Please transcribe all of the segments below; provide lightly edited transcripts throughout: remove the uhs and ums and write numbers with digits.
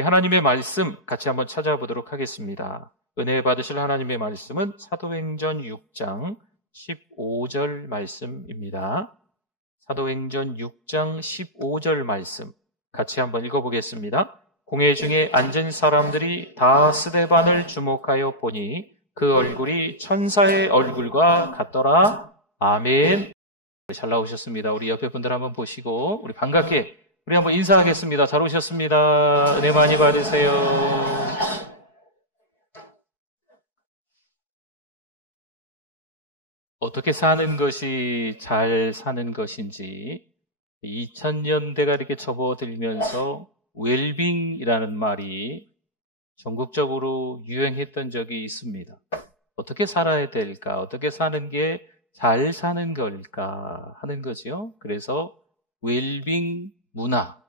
우리 하나님의 말씀 같이 한번 찾아보도록 하겠습니다. 은혜 받으실 하나님의 말씀은 사도행전 6장 15절 말씀입니다. 사도행전 6장 15절 말씀 같이 한번 읽어보겠습니다. 공회 중에 앉은 사람들이 다 스데반을 주목하여 보니 그 얼굴이 천사의 얼굴과 같더라. 아멘. 잘 나오셨습니다. 우리 옆에 분들 한번 보시고 우리 반갑게 우리 한번 인사하겠습니다. 잘 오셨습니다. 은혜 많이 받으세요. 어떻게 사는 것이 잘 사는 것인지 2000년대가 이렇게 접어들면서 웰빙이라는 말이 전국적으로 유행했던 적이 있습니다. 어떻게 살아야 될까? 어떻게 사는 게 잘 사는 걸까 하는 거죠. 그래서 웰빙 문화,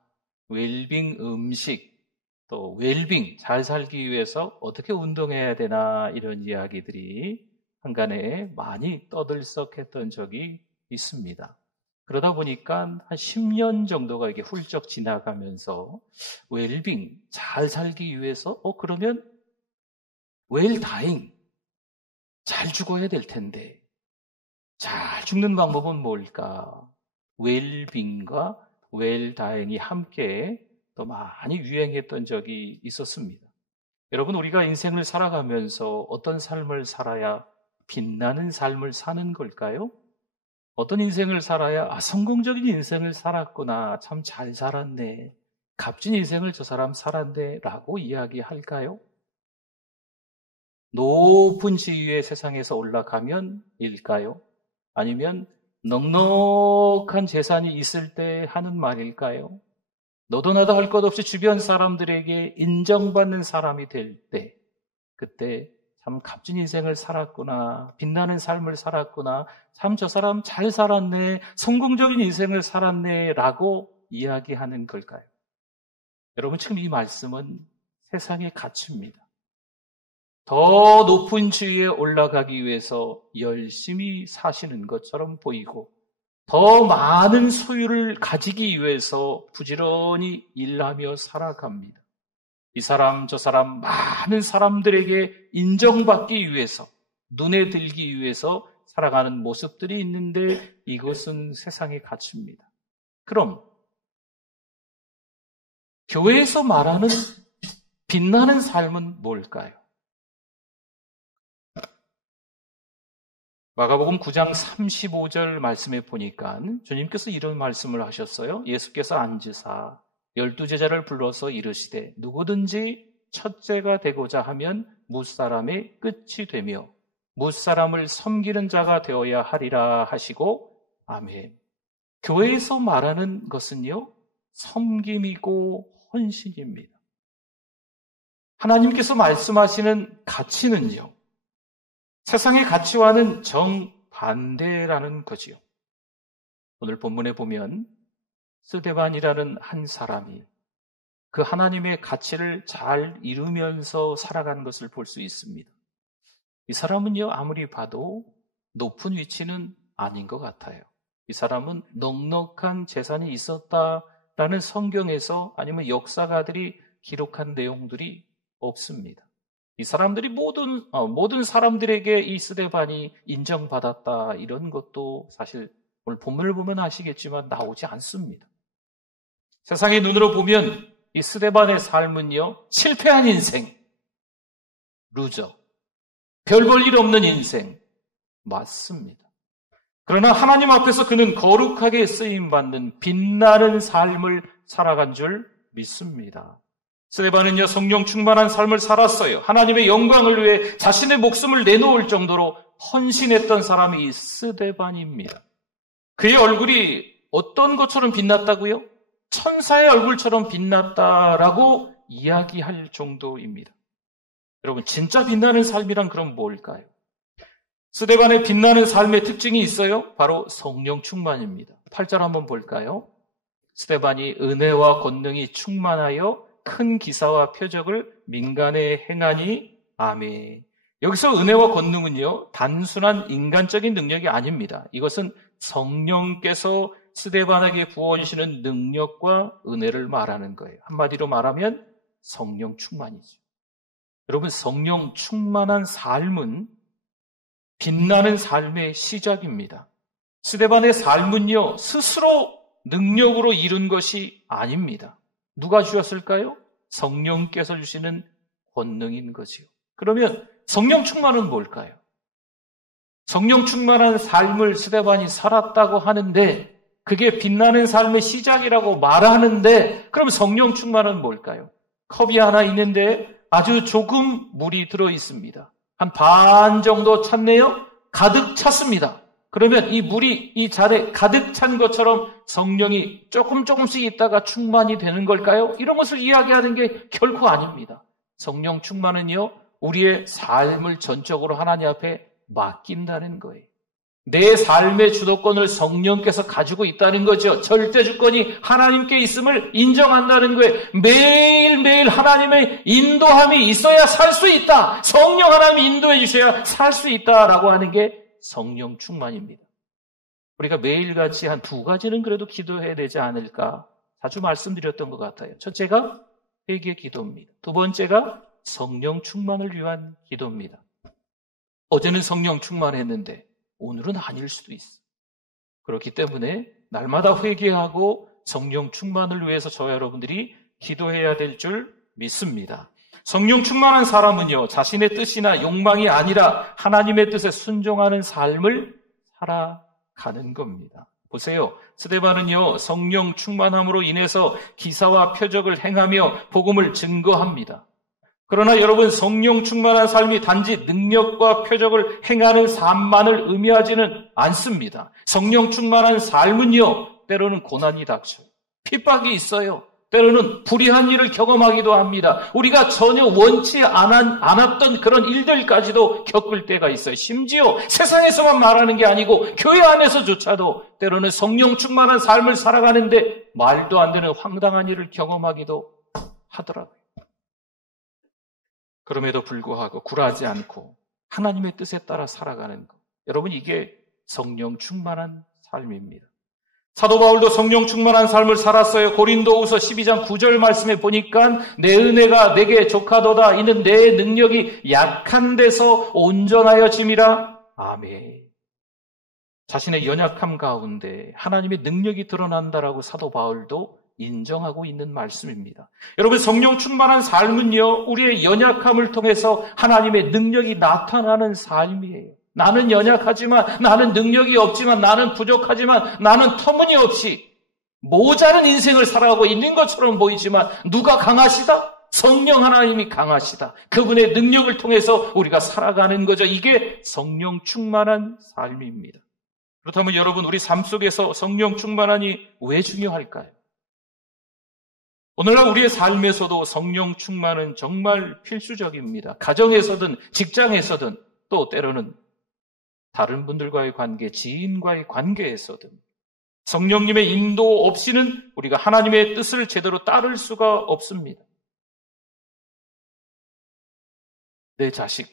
웰빙 음식, 또 웰빙 잘 살기 위해서 어떻게 운동해야 되나 이런 이야기들이 한간에 많이 떠들썩했던 적이 있습니다. 그러다 보니까 한 10년 정도가 이렇게 훌쩍 지나가면서 웰빙 잘 살기 위해서 그러면 웰다잉 잘 죽어야 될 텐데 잘 죽는 방법은 뭘까? 웰빙과 웰다잉이 함께 또 많이 유행했던 적이 있었습니다. 여러분, 우리가 인생을 살아가면서 어떤 삶을 살아야 빛나는 삶을 사는 걸까요? 어떤 인생을 살아야 성공적인 인생을 살았구나, 참 잘 살았네, 값진 인생을 저 사람 살았네 라고 이야기할까요? 높은 지위의 세상에서 올라가면 일까요? 아니면 넉넉한 재산이 있을 때 하는 말일까요? 너도 나도 할 것 없이 주변 사람들에게 인정받는 사람이 될 때, 그때 참 값진 인생을 살았구나, 빛나는 삶을 살았구나, 참 저 사람 잘 살았네, 성공적인 인생을 살았네 라고 이야기하는 걸까요? 여러분, 지금 이 말씀은 세상의 가치입니다. 더 높은 지위에 올라가기 위해서 열심히 사시는 것처럼 보이고 더 많은 소유를 가지기 위해서 부지런히 일하며 살아갑니다. 이 사람 저 사람 많은 사람들에게 인정받기 위해서, 눈에 들기 위해서 살아가는 모습들이 있는데 이것은 세상의 가치입니다. 그럼 교회에서 말하는 빛나는 삶은 뭘까요? 마가복음 9장 35절 말씀에 보니까 주님께서 이런 말씀을 하셨어요. 예수께서 앉으사 12제자를 불러서 이르시되 누구든지 첫째가 되고자 하면 무사람의 끝이 되며 무사람을 섬기는 자가 되어야 하리라 하시고 아멘. 교회에서 말하는 것은요, 섬김이고 헌신입니다. 하나님께서 말씀하시는 가치는요, 세상의 가치와는 정반대라는 거지요. 오늘 본문에 보면 스데반이라는 한 사람이 그 하나님의 가치를 잘 이루면서 살아가는 것을 볼 수 있습니다. 이 사람은요, 아무리 봐도 높은 위치는 아닌 것 같아요. 이 사람은 넉넉한 재산이 있었다라는 성경에서 아니면 역사가들이 기록한 내용들이 없습니다. 이 사람들이 모든 사람들에게 이 스데반이 인정받았다 이런 것도 사실 오늘 본문을 보면 아시겠지만 나오지 않습니다. 세상의 눈으로 보면 이 스데반의 삶은요, 실패한 인생, 루저, 별 볼 일 없는 인생 맞습니다. 그러나 하나님 앞에서 그는 거룩하게 쓰임받는 빛나는 삶을 살아간 줄 믿습니다. 스데반은요, 성령 충만한 삶을 살았어요. 하나님의 영광을 위해 자신의 목숨을 내놓을 정도로 헌신했던 사람이 이 스데반입니다. 그의 얼굴이 어떤 것처럼 빛났다고요? 천사의 얼굴처럼 빛났다라고 이야기할 정도입니다. 여러분, 진짜 빛나는 삶이란 그럼 뭘까요? 스데반의 빛나는 삶의 특징이 있어요. 바로 성령 충만입니다. 8절 한번 볼까요? 스데반이 은혜와 권능이 충만하여 큰 기사와 표적을 민간에 행하니 아멘. 여기서 은혜와 권능은요, 단순한 인간적인 능력이 아닙니다. 이것은 성령께서 스데반에게 부어주시는 능력과 은혜를 말하는 거예요. 한마디로 말하면 성령 충만이죠. 여러분, 성령 충만한 삶은 빛나는 삶의 시작입니다. 스데반의 삶은요, 스스로 능력으로 이룬 것이 아닙니다. 누가 주셨을까요? 성령께서 주시는 권능인 거지요. 그러면 성령 충만은 뭘까요? 성령 충만한 삶을 스데반이 살았다고 하는데 그게 빛나는 삶의 시작이라고 말하는데 그럼 성령 충만은 뭘까요? 컵이 하나 있는데 아주 조금 물이 들어 있습니다. 한 반 정도 찼네요? 가득 찼습니다. 그러면 이 물이 이 잔에 가득 찬 것처럼 성령이 조금씩 있다가 충만이 되는 걸까요? 이런 것을 이야기하는 게 결코 아닙니다. 성령 충만은요, 우리의 삶을 전적으로 하나님 앞에 맡긴다는 거예요. 내 삶의 주도권을 성령께서 가지고 있다는 거죠. 절대 주권이 하나님께 있음을 인정한다는 거예요. 매일매일 하나님의 인도함이 있어야 살 수 있다. 성령 하나님이 인도해 주셔야 살 수 있다라고 하는 게 성령 충만입니다. 우리가 매일같이 한 2가지는 그래도 기도해야 되지 않을까 자주 말씀드렸던 것 같아요. 첫째가 회개 기도입니다. 2번째가 성령 충만을 위한 기도입니다. 어제는 성령 충만했는데 오늘은 아닐 수도 있어. 그렇기 때문에 날마다 회개하고 성령 충만을 위해서 저와 여러분들이 기도해야 될 줄 믿습니다. 성령 충만한 사람은요, 자신의 뜻이나 욕망이 아니라 하나님의 뜻에 순종하는 삶을 살아가는 겁니다. 보세요. 스데반은요, 성령 충만함으로 인해서 기사와 표적을 행하며 복음을 증거합니다. 그러나 여러분, 성령 충만한 삶이 단지 능력과 표적을 행하는 삶만을 의미하지는 않습니다. 성령 충만한 삶은요, 때로는 고난이 닥쳐요. 핍박이 있어요. 때로는 불의한 일을 경험하기도 합니다. 우리가 전혀 원치 않았던 그런 일들까지도 겪을 때가 있어요. 심지어 세상에서만 말하는 게 아니고 교회 안에서조차도 때로는 성령 충만한 삶을 살아가는데 말도 안 되는 황당한 일을 경험하기도 하더라고요. 그럼에도 불구하고 굴하지 않고 하나님의 뜻에 따라 살아가는 것. 여러분, 이게 성령 충만한 삶입니다. 사도 바울도 성령 충만한 삶을 살았어요. 고린도후서 12장 9절 말씀에 보니까 내 은혜가 내게 족하도다. 이는 내 능력이 약한 데서 온전하여 짐이라. 아멘. 자신의 연약함 가운데 하나님의 능력이 드러난다라고 사도 바울도 인정하고 있는 말씀입니다. 여러분, 성령 충만한 삶은요, 우리의 연약함을 통해서 하나님의 능력이 나타나는 삶이에요. 나는 연약하지만, 나는 능력이 없지만, 나는 부족하지만, 나는 터무니없이 모자른 인생을 살아가고 있는 것처럼 보이지만 누가 강하시다? 성령 하나님이 강하시다. 그분의 능력을 통해서 우리가 살아가는 거죠. 이게 성령 충만한 삶입니다. 그렇다면 여러분, 우리 삶 속에서 성령 충만하니 왜 중요할까요? 오늘날 우리의 삶에서도 성령 충만은 정말 필수적입니다. 가정에서든 직장에서든 또 때로는 다른 분들과의 관계, 지인과의 관계에서든 성령님의 인도 없이는 우리가 하나님의 뜻을 제대로 따를 수가 없습니다. 내 자식,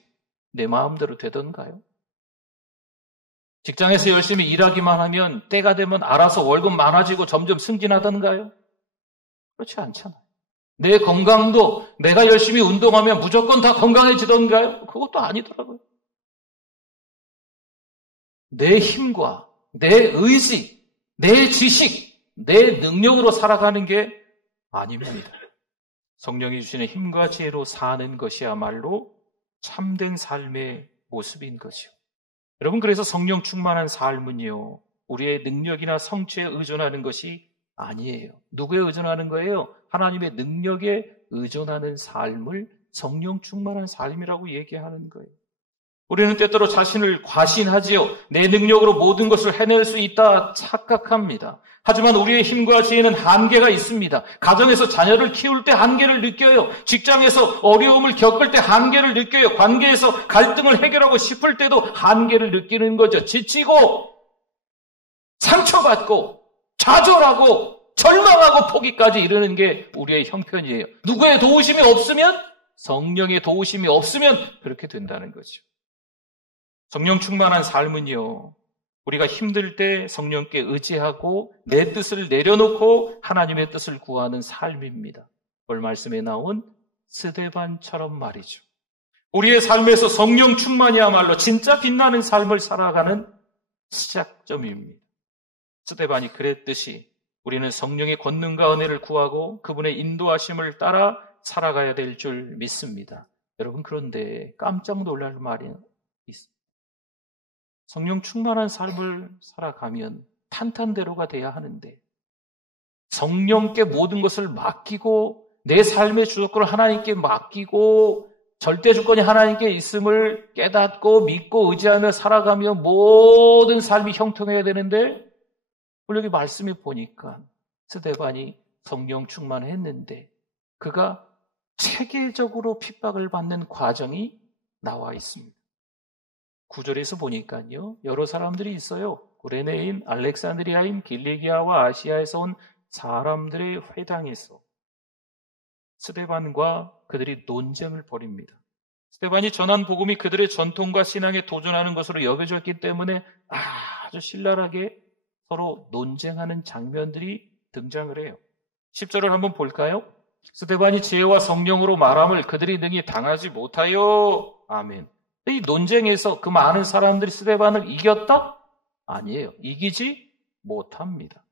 내 마음대로 되던가요? 직장에서 열심히 일하기만 하면 때가 되면 알아서 월급 많아지고 점점 승진하던가요? 그렇지 않잖아요. 내 건강도 내가 열심히 운동하면 무조건 다 건강해지던가요? 그것도 아니더라고요. 내 힘과 내 의지, 내 지식, 내 능력으로 살아가는 게 아닙니다. 성령이 주시는 힘과 지혜로 사는 것이야말로 참된 삶의 모습인 거죠. 여러분, 그래서 성령 충만한 삶은요, 우리의 능력이나 성취에 의존하는 것이 아니에요. 누구에 의존하는 거예요? 하나님의 능력에 의존하는 삶을 성령 충만한 삶이라고 얘기하는 거예요. 우리는 때때로 자신을 과신하지요. 내 능력으로 모든 것을 해낼 수 있다 착각합니다. 하지만 우리의 힘과 지혜는 한계가 있습니다. 가정에서 자녀를 키울 때 한계를 느껴요. 직장에서 어려움을 겪을 때 한계를 느껴요. 관계에서 갈등을 해결하고 싶을 때도 한계를 느끼는 거죠. 지치고 상처받고 좌절하고 절망하고 포기까지 이르는 게 우리의 형편이에요. 누구의 도우심이 없으면, 성령의 도우심이 없으면 그렇게 된다는 거죠. 성령 충만한 삶은요, 우리가 힘들 때 성령께 의지하고 내 뜻을 내려놓고 하나님의 뜻을 구하는 삶입니다. 오늘 말씀에 나온 스데반처럼 말이죠. 우리의 삶에서 성령 충만이야말로 진짜 빛나는 삶을 살아가는 시작점입니다. 스데반이 그랬듯이 우리는 성령의 권능과 은혜를 구하고 그분의 인도하심을 따라 살아가야 될 줄 믿습니다. 여러분, 그런데 깜짝 놀랄 말이 있습니다. 성령 충만한 삶을 살아가면 탄탄대로가 돼야 하는데 성령께 모든 것을 맡기고 내 삶의 주도권을 하나님께 맡기고 절대 주권이 하나님께 있음을 깨닫고 믿고 의지하며 살아가며 모든 삶이 형통해야 되는데 오늘 여기 말씀에 보니까 스데반이 성령 충만했는데 그가 체계적으로 핍박을 받는 과정이 나와 있습니다. 9절에서 보니까요, 여러 사람들이 있어요. 구레네인, 알렉산드리아인, 길리기아와 아시아에서 온 사람들의 회당에서 스데반과 그들이 논쟁을 벌입니다. 스데반이 전한 복음이 그들의 전통과 신앙에 도전하는 것으로 여겨졌기 때문에 아주 신랄하게 서로 논쟁하는 장면들이 등장을 해요. 10절을 한번 볼까요? 스데반이 지혜와 성령으로 말함을 그들이 능히 당하지 못하여. 아멘. 이 논쟁에서 그 많은 사람들이 스데반을 이겼다? 아니에요. 이기지 못합니다.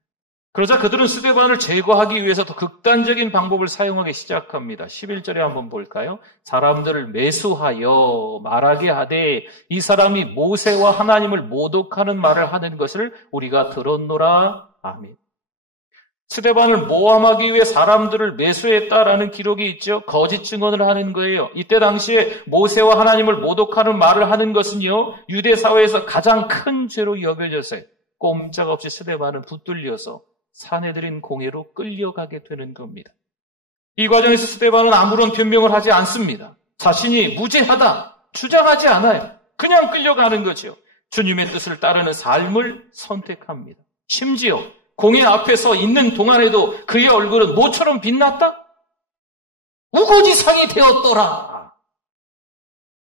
그러자 그들은 스데반을 제거하기 위해서 더 극단적인 방법을 사용하기 시작합니다. 11절에 한번 볼까요? 사람들을 매수하여 말하게 하되 이 사람이 모세와 하나님을 모독하는 말을 하는 것을 우리가 들었노라. 아멘. 스데반을 모함하기 위해 사람들을 매수했다라는 기록이 있죠. 거짓 증언을 하는 거예요. 이때 당시에 모세와 하나님을 모독하는 말을 하는 것은요, 유대 사회에서 가장 큰 죄로 여겨졌어요. 꼼짝없이 스데반은 붙들려서 사내들인 공회로 끌려가게 되는 겁니다. 이 과정에서 스데반은 아무런 변명을 하지 않습니다. 자신이 무죄하다 주장하지 않아요. 그냥 끌려가는 거죠. 주님의 뜻을 따르는 삶을 선택합니다. 심지어 공회 앞에 서 있는 동안에도 그의 얼굴은 모처럼 빛났다? 우거지상이 되었더라.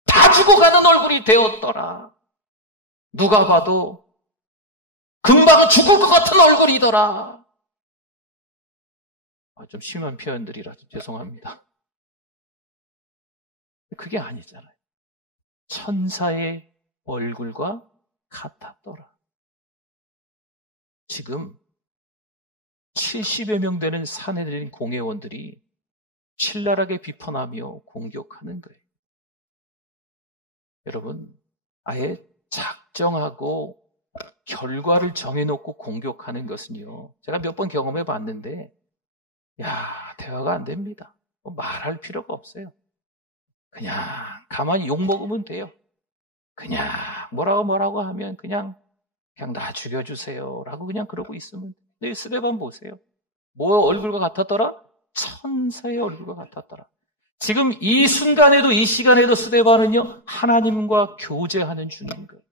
다 죽어가는 얼굴이 되었더라. 누가 봐도 금방 죽을 것 같은 얼굴이더라. 좀 심한 표현들이라 좀 죄송합니다. 그게 아니잖아요. 천사의 얼굴과 같았더라. 지금 70여 명 되는 사내들인 공회원들이 신랄하게 비판하며 공격하는 거예요. 여러분, 아예 작정하고 결과를 정해놓고 공격하는 것은요, 제가 몇 번 경험해 봤는데, 대화가 안 됩니다. 말할 필요가 없어요. 그냥 가만히 욕먹으면 돼요. 그냥 뭐라고 하면 그냥 나 죽여주세요 라고 그냥 그러고 있으면 돼요. 근데 스데반 보세요. 뭐 얼굴과 같았더라? 천사의 얼굴과 같았더라. 지금 이 순간에도 이 시간에도 스데반은요, 하나님과 교제하는 중인 거예요.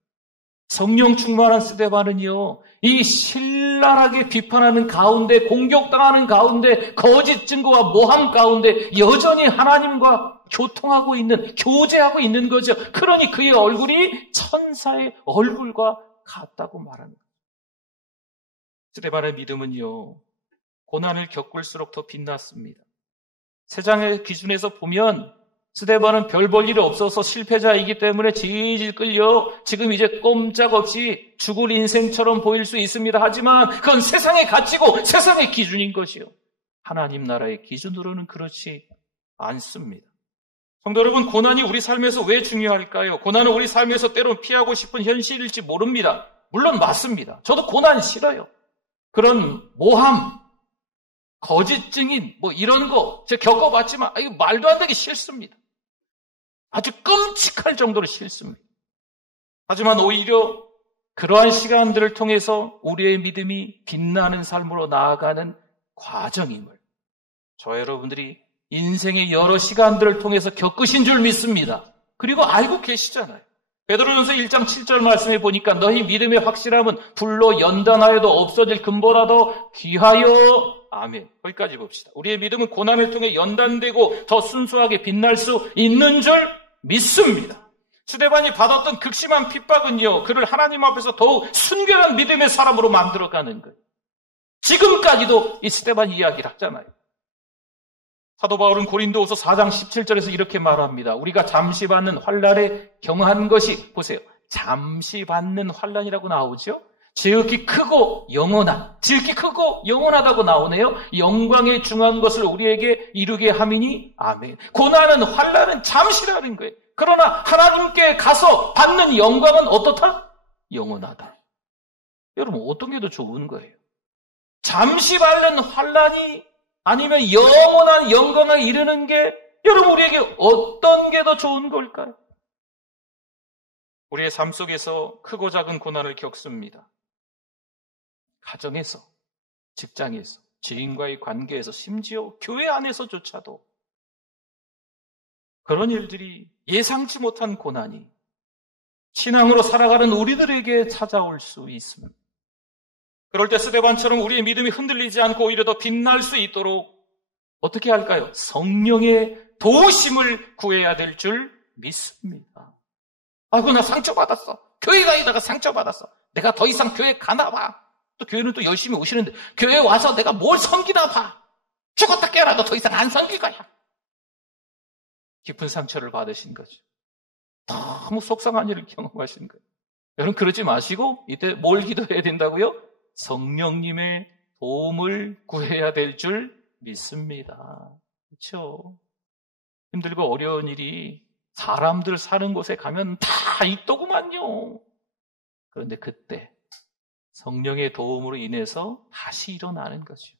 성령 충만한 스데반은요, 이 신랄하게 비판하는 가운데, 공격당하는 가운데, 거짓 증거와 모함 가운데 여전히 하나님과 교통하고 있는, 교제하고 있는 거죠. 그러니 그의 얼굴이 천사의 얼굴과 같다고 말합니다. 스데반의 믿음은요, 고난을 겪을수록 더 빛났습니다. 세상의 기준에서 보면 스데반은 별 볼 일이 없어서 실패자이기 때문에 질질 끌려 지금 이제 꼼짝없이 죽을 인생처럼 보일 수 있습니다. 하지만 그건 세상의 가치고 세상의 기준인 것이요. 하나님 나라의 기준으로는 그렇지 않습니다. 성도 여러분, 고난이 우리 삶에서 왜 중요할까요? 고난은 우리 삶에서 때론 피하고 싶은 현실일지 모릅니다. 물론 맞습니다. 저도 고난 싫어요. 그런 모함, 거짓 증인, 이런 거 제가 겪어봤지만 이거 말도 안 되게 싫습니다. 아주 끔찍할 정도로 싫습니다. 하지만 오히려 그러한 시간들을 통해서 우리의 믿음이 빛나는 삶으로 나아가는 과정임을 저 여러분들이 인생의 여러 시간들을 통해서 겪으신 줄 믿습니다. 그리고 알고 계시잖아요. 베드로전서 1장 7절 말씀에 보니까 너희 믿음의 확실함은 불로 연단하여도 없어질 금보라도 귀하여. 아멘. 거기까지 봅시다. 우리의 믿음은 고난을 통해 연단되고 더 순수하게 빛날 수 있는 줄 믿습니다. 스데반이 받았던 극심한 핍박은요, 그를 하나님 앞에서 더욱 순결한 믿음의 사람으로 만들어가는 거예요. 지금까지도 이 스데반 이야기를 하잖아요. 사도 바울은 고린도후서 4장 17절에서 이렇게 말합니다. 우리가 잠시 받는 환난에 경한 것이, 보세요, 잠시 받는 환난이라고 나오죠. 지극히 크고 영원한, 지극히 크고 영원하다고 나오네요. 영광에 중한 것을 우리에게 이루게 함이니 아멘. 고난은, 환난은 잠시라는 거예요. 그러나 하나님께 가서 받는 영광은 어떻다? 영원하다. 여러분, 어떤 게 더 좋은 거예요? 잠시 받는 환난이 아니면 영원한 영광에 이르는 게, 여러분, 우리에게 어떤 게 더 좋은 걸까요? 우리의 삶 속에서 크고 작은 고난을 겪습니다. 가정에서, 직장에서, 지인과의 관계에서, 심지어 교회 안에서조차도 그런 일들이, 예상치 못한 고난이 신앙으로 살아가는 우리들에게 찾아올 수 있습니다. 그럴 때 스데반처럼 우리의 믿음이 흔들리지 않고 오히려 더 빛날 수 있도록 어떻게 할까요? 성령의 도우심을 구해야 될 줄 믿습니다. 아이고, 나 상처받았어. 교회 다니다가 상처받았어. 내가 더 이상 교회 가나 봐. 또 교회는 또 열심히 오시는데 교회에 와서 내가 뭘 섬기나 봐. 죽었다 깨어나도 더 이상 안 섬길 거야. 깊은 상처를 받으신 거죠. 너무 속상한 일을 경험하신 거예요. 여러분, 그러지 마시고 이때 뭘 기도해야 된다고요? 성령님의 도움을 구해야 될 줄 믿습니다. 그렇죠? 힘들고 어려운 일이 사람들 사는 곳에 가면 다 있더구만요. 그런데 그때 성령의 도움으로 인해서 다시 일어나는 거죠.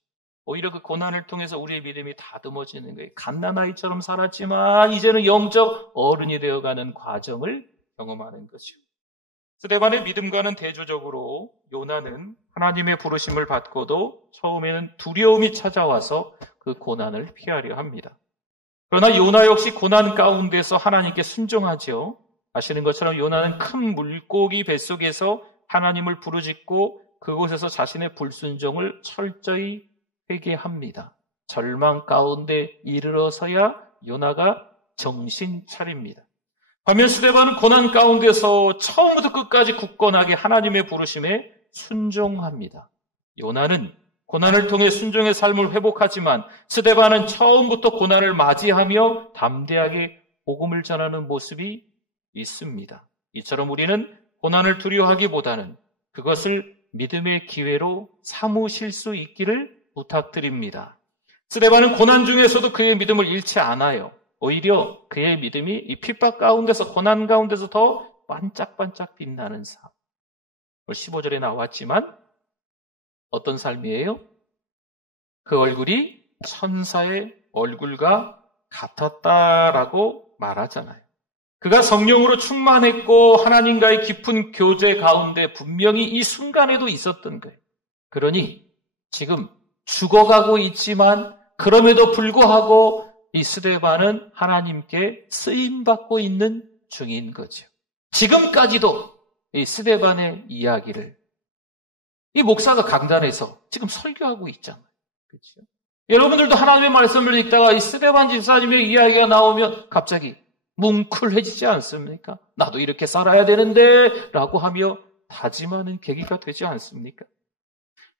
오히려 그 고난을 통해서 우리의 믿음이 다듬어지는 거예요. 갓난아이처럼 살았지만 이제는 영적 어른이 되어가는 과정을 경험하는 거죠. 스데반의 믿음과는 대조적으로 요나는 하나님의 부르심을 받고도 처음에는 두려움이 찾아와서 그 고난을 피하려 합니다. 그러나 요나 역시 고난 가운데서 하나님께 순종하죠. 아시는 것처럼 요나는 큰 물고기 뱃속에서 하나님을 부르짖고 그곳에서 자신의 불순종을 철저히 회개합니다. 절망 가운데 이르러서야 요나가 정신 차립니다. 반면 스데반은 고난 가운데서 처음부터 끝까지 굳건하게 하나님의 부르심에 순종합니다. 요나는 고난을 통해 순종의 삶을 회복하지만 스데반은 처음부터 고난을 맞이하며 담대하게 복음을 전하는 모습이 있습니다. 이처럼 우리는 고난을 두려워하기보다는 그것을 믿음의 기회로 삼으실 수 있기를 부탁드립니다. 스데반은 고난 중에서도 그의 믿음을 잃지 않아요. 오히려 그의 믿음이 이 핍박 가운데서, 고난 가운데서 더 반짝반짝 빛나는 삶. 15절에 나왔지만 어떤 삶이에요? 그 얼굴이 천사의 얼굴과 같았다라고 말하잖아요. 그가 성령으로 충만했고 하나님과의 깊은 교제 가운데 분명히 이 순간에도 있었던 거예요. 그러니 지금 죽어가고 있지만 그럼에도 불구하고 이 스데반은 하나님께 쓰임받고 있는 중인 거죠. 지금까지도 이 스데반의 이야기를 이 목사가 강단에서 지금 설교하고 있잖아요. 그렇죠? 여러분들도 하나님의 말씀을 읽다가 이 스데반 집사님의 이야기가 나오면 갑자기 뭉클해지지 않습니까? 나도 이렇게 살아야 되는데 라고 하며 다짐하는 계기가 되지 않습니까?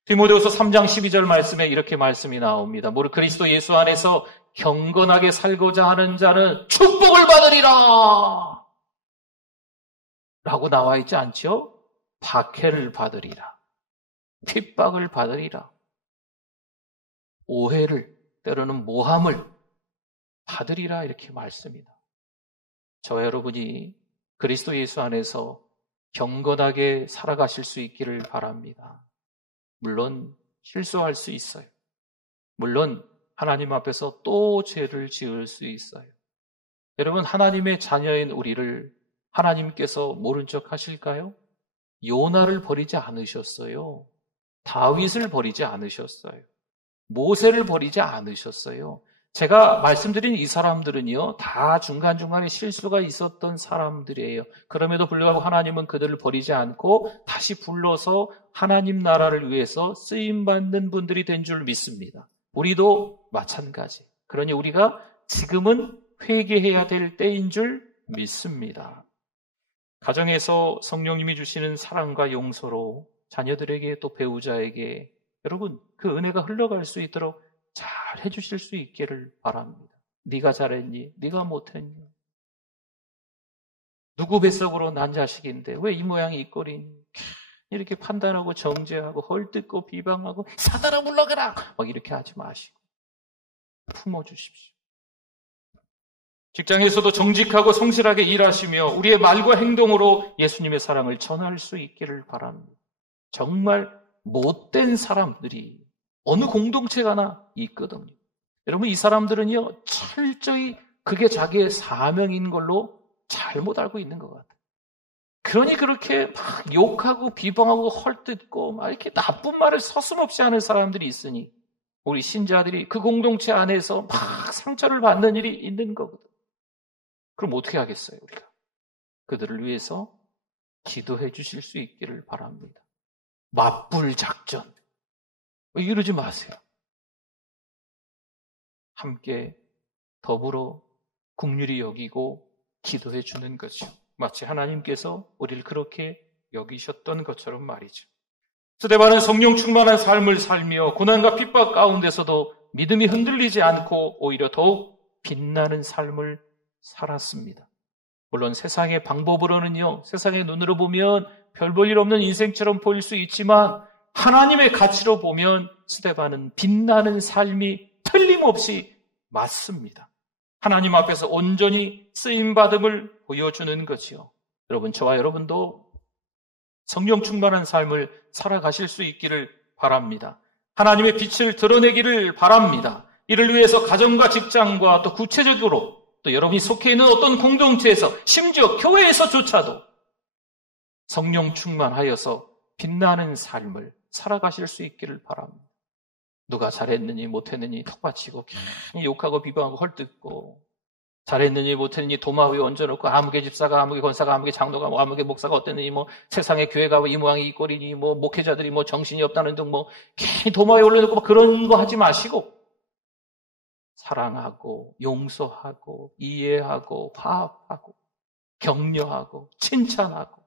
디모데후서 3장 12절 말씀에 이렇게 말씀이 나옵니다. 무릇 그리스도 예수 안에서 경건하게 살고자 하는 자는 축복을 받으리라 라고 나와 있지 않죠? 박해를 받으리라, 핍박을 받으리라, 오해를, 때로는 모함을 받으리라, 이렇게 말씀이다. 저와 여러분이 그리스도 예수 안에서 경건하게 살아가실 수 있기를 바랍니다. 물론 실수할 수 있어요. 물론 하나님 앞에서 또 죄를 지을 수 있어요. 여러분, 하나님의 자녀인 우리를 하나님께서 모른 척 하실까요? 요나를 버리지 않으셨어요. 다윗을 버리지 않으셨어요. 모세를 버리지 않으셨어요. 제가 말씀드린 이 사람들은요, 다 중간중간에 실수가 있었던 사람들이에요. 그럼에도 불구하고 하나님은 그들을 버리지 않고 다시 불러서 하나님 나라를 위해서 쓰임받는 분들이 된 줄 믿습니다. 우리도 마찬가지. 그러니 우리가 지금은 회개해야 될 때인 줄 믿습니다. 가정에서 성령님이 주시는 사랑과 용서로 자녀들에게, 또 배우자에게 여러분 그 은혜가 흘러갈 수 있도록 잘 잘 해주실 수 있기를 바랍니다. 네가 잘했니? 네가 못했니? 누구 뱃속으로 난 자식인데 왜 이 모양이 이 꼴이니? 이렇게 판단하고 정죄하고 헐뜯고 비방하고 사단아 물러가라! 막 이렇게 하지 마시고 품어주십시오. 직장에서도 정직하고 성실하게 일하시며 우리의 말과 행동으로 예수님의 사랑을 전할 수 있기를 바랍니다. 정말 못된 사람들이 어느 공동체가나 있거든요. 여러분, 이 사람들은요, 철저히 그게 자기의 사명인 걸로 잘못 알고 있는 것 같아요. 그러니 그렇게 막 욕하고 비방하고 헐뜯고 막 이렇게 나쁜 말을 서슴없이 하는 사람들이 있으니 우리 신자들이 그 공동체 안에서 막 상처를 받는 일이 있는 거거든요. 그럼 어떻게 하겠어요, 우리가? 그들을 위해서 기도해 주실 수 있기를 바랍니다. 맞불 작전. 이러지 마세요. 함께 더불어 긍휼히 여기고 기도해 주는 거죠. 마치 하나님께서 우리를 그렇게 여기셨던 것처럼 말이죠. 스데반은 성령 충만한 삶을 살며 고난과 핍박 가운데서도 믿음이 흔들리지 않고 오히려 더욱 빛나는 삶을 살았습니다. 물론 세상의 방법으로는요, 세상의 눈으로 보면 별 볼 일 없는 인생처럼 보일 수 있지만 하나님의 가치로 보면 스데반은 빛나는 삶이 틀림없이 맞습니다. 하나님 앞에서 온전히 쓰임받음을 보여주는 거지요. 여러분, 저와 여러분도 성령 충만한 삶을 살아가실 수 있기를 바랍니다. 하나님의 빛을 드러내기를 바랍니다. 이를 위해서 가정과 직장과 또 구체적으로 또 여러분이 속해 있는 어떤 공동체에서 심지어 교회에서조차도 성령 충만하여서 빛나는 삶을 살아가실 수 있기를 바랍니다. 누가 잘했느니 못했느니 턱받치고 괜히 욕하고 비방하고 헐뜯고 잘했느니 못했느니 도마 위에 얹어놓고 아무개 집사가 아무개 권사가 아무개 장로가 뭐 아무개 목사가 어땠느니 뭐 세상의 교회가 이 모양이 이 꼴이니 뭐 목회자들이 뭐 정신이 없다는 등 뭐 괜히 도마 위에 올려놓고 막 그런 거 하지 마시고 사랑하고 용서하고 이해하고 화합하고 격려하고 칭찬하고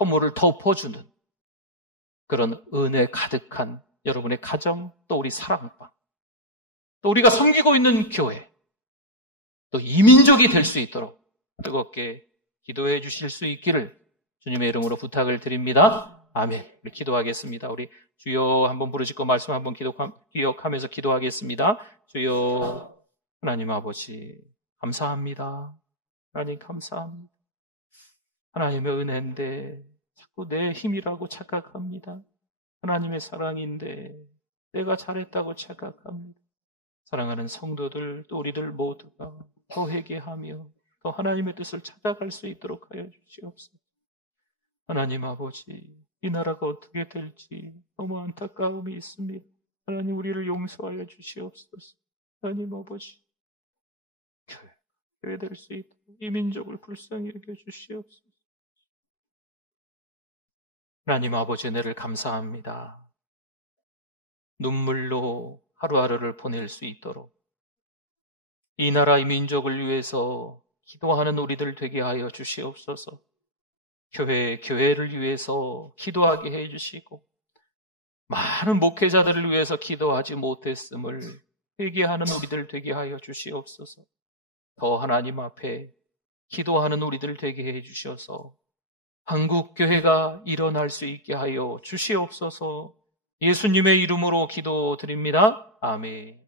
허물을 덮어주는 그런 은혜 가득한 여러분의 가정, 또 우리 사랑방, 또 우리가 섬기고 있는 교회, 또 이민족이 될 수 있도록 뜨겁게 기도해 주실 수 있기를 주님의 이름으로 부탁을 드립니다. 아멘. 우리 기도하겠습니다. 우리 주여 한번 부르짖고 말씀 한번 기억하면서 기도하겠습니다. 주여 하나님 아버지 감사합니다. 하나님 감사합니다. 하나님의 은혜인데 자꾸 내 힘이라고 착각합니다. 하나님의 사랑인데 내가 잘했다고 착각합니다. 사랑하는 성도들 또 우리들 모두가 더 회개하며 더 하나님의 뜻을 찾아갈 수 있도록 하여 주시옵소서. 하나님 아버지, 이 나라가 어떻게 될지 너무 안타까움이 있습니다. 하나님 우리를 용서하여 주시옵소서. 하나님 아버지, 교회 될 수 있도록 이 민족을 불쌍히 여겨 주시옵소서. 하나님 아버지, 은혜를 감사합니다. 눈물로 하루하루를 보낼 수 있도록 이 나라 이 민족을 위해서 기도하는 우리들 되게 하여 주시옵소서. 교회를 위해서 기도하게 해주시고 많은 목회자들을 위해서 기도하지 못했음을 회개하는 우리들 되게 하여 주시옵소서. 더 하나님 앞에 기도하는 우리들 되게 해주셔서 한국교회가 일어날 수 있게 하여 주시옵소서. 예수님의 이름으로 기도드립니다. 아멘.